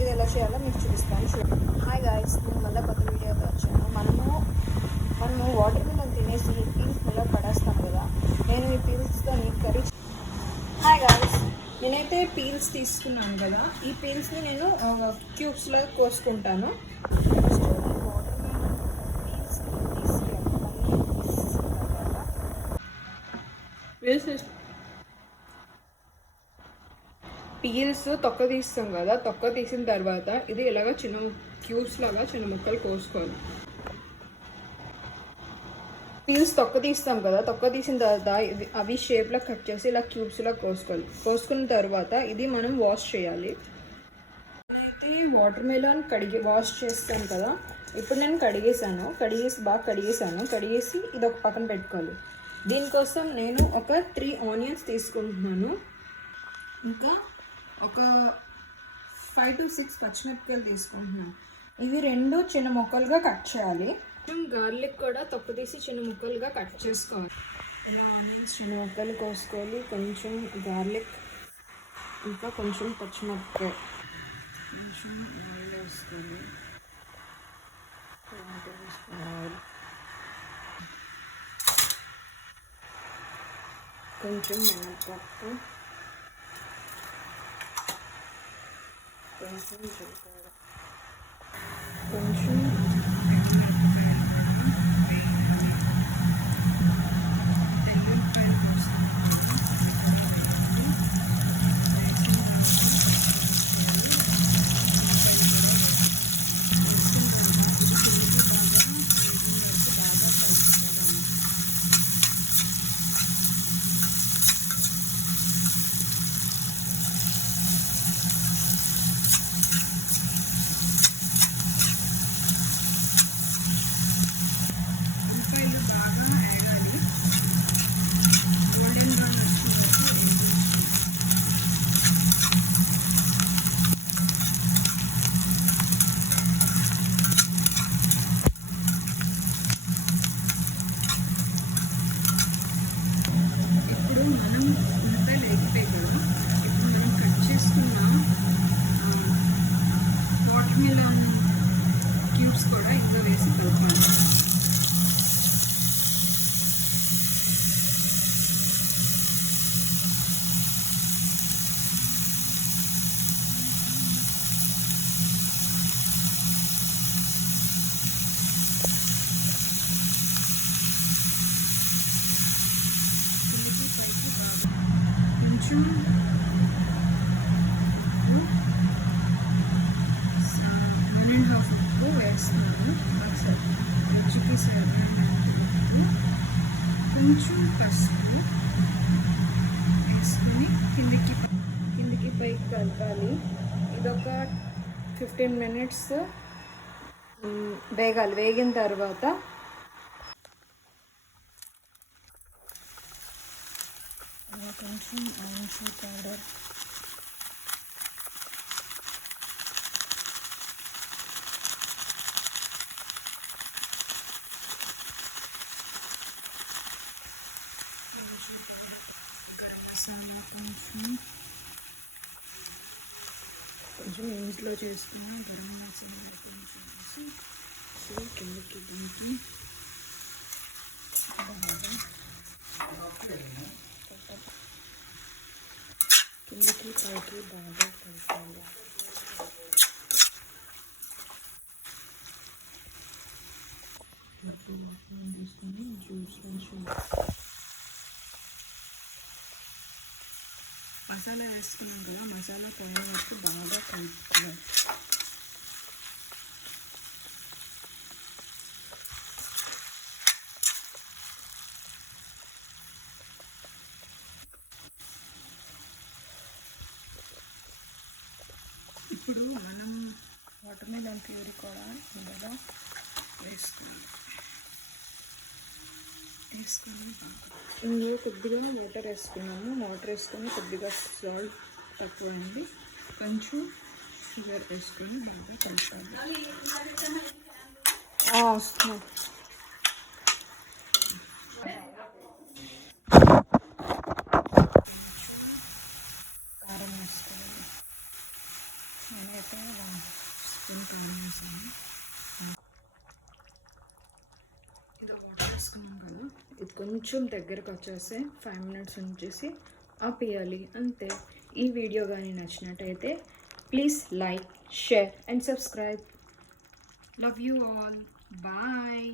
ఇది ఎలా చేయాలో మీకు చూపిస్తాను. చూడండి. హాయ్ గాయ్స్, నేను మళ్ళీ కొత్త వీడియోతో వచ్చాను. మనము వాటర్ మిలన్ తినేసి పీల్స్ మళ్ళీ పడేస్తాం కదా. నేను ఈ పీల్స్తో కర్రీ. హాయ్ గాయ్స్, నేనైతే పీల్స్ తీసుకున్నాను కదా. ఈ పీల్స్ని నేను క్యూబ్స్లో కోసుకుంటాను. ఫస్ట్ ఈ వాటర్ మిలన్ పీల్స్ తొక్క తీస్తాం కదా. తొక్క తీసిన తర్వాత ఇది ఇలాగ చిన్న క్యూబ్స్ లాగా చిన్న ముక్కలు కోసుకోవాలి. పీల్స్ తొక్క తీస్తాం కదా. తొక్క తీసిన తర్వాత అవి షేప్లో కట్ చేసి ఇలా క్యూబ్స్లో కోసుకోవాలి. కోసుకున్న తర్వాత ఇది మనం వాష్ చేయాలి. అయితే వాటర్ మిలన్ వాష్ చేస్తాను కదా. ఇప్పుడు నేను బాగా కడిగేసి ఇది ఒక పక్కన పెట్టుకోవాలి. దీనికోసం నేను ఒక 3 ఆనియన్స్ తీసుకుంటున్నాను. ఇంకా ఒక 5 to 6 పచ్చిమిరపకాయలు తీసుకుంటున్నాను. ఇవి 2 చిన్న ముక్కలుగా కట్ చేయాలి. గార్లిక్ కూడా తొక్క తీసి చిన్న ముక్కలుగా కట్ చేసుకోవాలి. ఇలా ఆనియన్స్ చిన్న ముక్కలు కోసుకోవాలి. కొంచెం గార్లిక్, ఇంకా కొంచెం పచ్చిమిరపకాయ, కొంచెం ఆయిల్ వేసుకోవాలి. కొంచెం మినపప్పు, కొంచెం జీలకర్ర, కొంచెం క్యూబ్స్ కూడా ఇందులో వేసి కలపాలి. కొంచెం 1.5 ఉప్పు వేస్తున్నాను. రుచికి కొంచెం పసుపు వేసుకొని కిందికి పైకి కలపాలి. ఇదొక 15 minutes వేగాలి. వేగిన తర్వాత కొంచెం ఆమ్చూర్ పౌడర్, గరం మసాలా, కొంచెం ఇంట్లో చేసుకున్న గరం మసాలా కొంచెం వేసి కిందకి దింపి కిందకి పైకి బాగా కలపాలి. తీసుకొని జ్యూస్ కొంచెం మసాలా వేసుకున్నాం కదా. మసాలా పోయిన వరకు బాగా కలుపుకోవాలి. ఇప్పుడు మనం వాటర్ మిలన్ ప్యూరీ కూడా ఇందులో వేసుకుని ఇందులో కొద్దిగా వాటర్ వేసుకున్నాము. వాటర్ వేసుకొని కొద్దిగా సాల్ట్ తక్కువైంది, కొంచెం షుగర్ వేసుకొని బాగా కలపాలి. వస్తుంది. కారం వేసుకోవాలి. అయితే స్పూన్ ప్లాన్ చేసాను. ఇది వాటర్ వేసుకున్నాం కదా, ఇది కొంచెం దగ్గరకు వచ్చేసి 5 minutes ఉంచేసి ఆపేయాలి అంతే. ఈ వీడియో కానీ నచ్చినట్టయితే please like, share and subscribe. Love you all. Bye.